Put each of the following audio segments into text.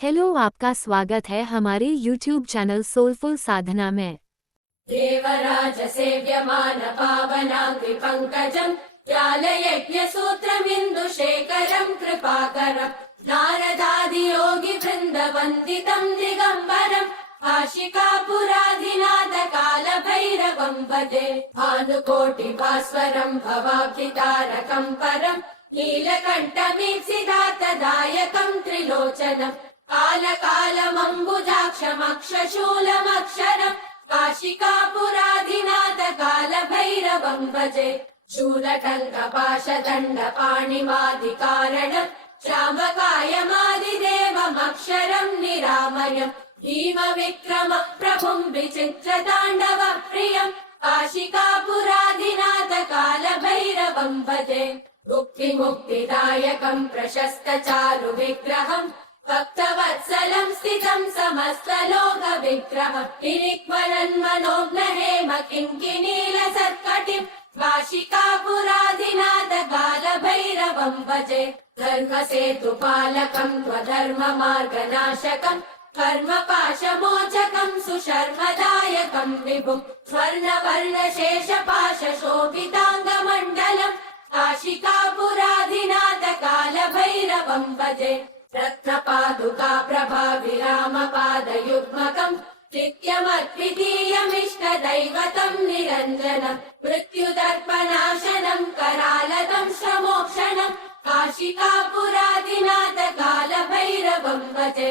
Hello, आपका स्वागत है हमारे YouTube चैनल सोलफुल साधना में। देवराज सेव्यमान पावनाग्रि पंकजं ज्ञानयज्ञसूत्रमिन्दुशेखरं कृपाकरं नारदादि योगि वृन्द वन्दितं दिगम्बरं काशिकापुराधिनाथ काल भैरवं भजे भानुकोटि भास्वरं भवाब्धितारकं परं नीलकण्ठमीप्सितार्थदायकं त्रिलोचनं कालकालमम्बुजाक्षमक्षशूलमक्षरम् काशिकापुराधिनाथ काल भैरवं भजे शूलटङ्कपाशदण्डपाणिमादिकारणम् श्यामकायमादिदेवमक्षरं निरामयम् भीमविक्रम प्रभुं विचित्रताण्डव प्रियम् काशिकापुराधिनाथ काल भैरवं भजे मुक्तिमुक्तिदायकं प्रशस्त चारु विग्रहम् भक्तवत्सलं स्थितं समस्तलोक विग्रहम् किरिक्वरन्मनोज्ञहेम किङ्किणीलसत्कटिं काशिकापुराधिनाथ काल भैरवं भजे धर्मसेतुपालकं त्वधर्ममार्गनाशकं कर्मपाशमोचकं सुशर्मदायकं विभुं स्वर्णवर्णशेषपाशशोभिताङ्गमण्डलम् काशिकापुराधिनाथ काल भैरवं भजे रत्नपादुका प्रभाविरामपादयुग्मकम् नित्यमद्वितीयमिष्टदैवतं निरञ्जनम् मृत्युदर्पनाशनम् करालतं श्रमोक्षणम् काशिकापुराधिनाथ काल भैरवं भजे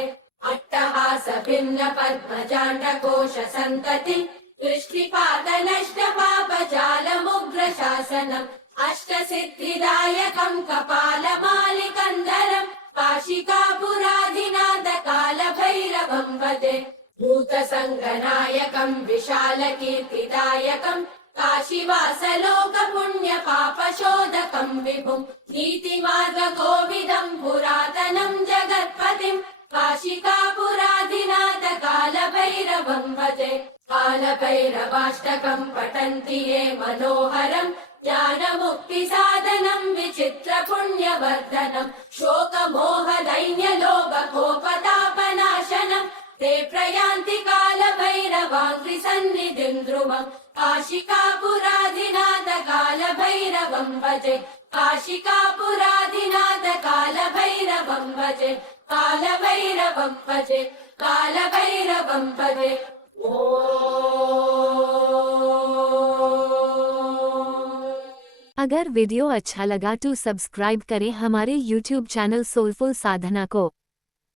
अट्टहास भिन्न पद्मजाण्डकोश सन्ततिं दृष्टिपातनष्टपापजालमुग्रशासनम् अष्टसिद्धिदायकं कपालमालिकन्दरम् काशिकापुराधिनाथ काल भैरवं भजे भूतसङ्गनायकं विशालकीर्तिदायकं काशीवासलोकपुण्यपापशोधकं विभुं नीतिमार्गकोविदं पुरातनं जगत्पतिं काशिकापुराधिनाथ काल भैरवं भजे कालभैरवाष्टकं पठन्ति ये मनोहरम् ज्ञानमुक्तिसाधनं विचित्रपुण्यवर्धनं शोकमोहदैन्यलोभकोपतापनाशनं ते प्रयान्ति कालभैरवाङ्घ्रिसन्निधिं ध्रुवम् काशिकापुराधिनाथ काल भैरवं भजे काशिकापुराधिनाथ काल भैरवं भजे काल भैरवं भजे काल भैरवं भजे अगर वीडियो अच्छा लगा तो सब्सक्राइब करें हमारे YouTube चैनल सोलफुल साधना को।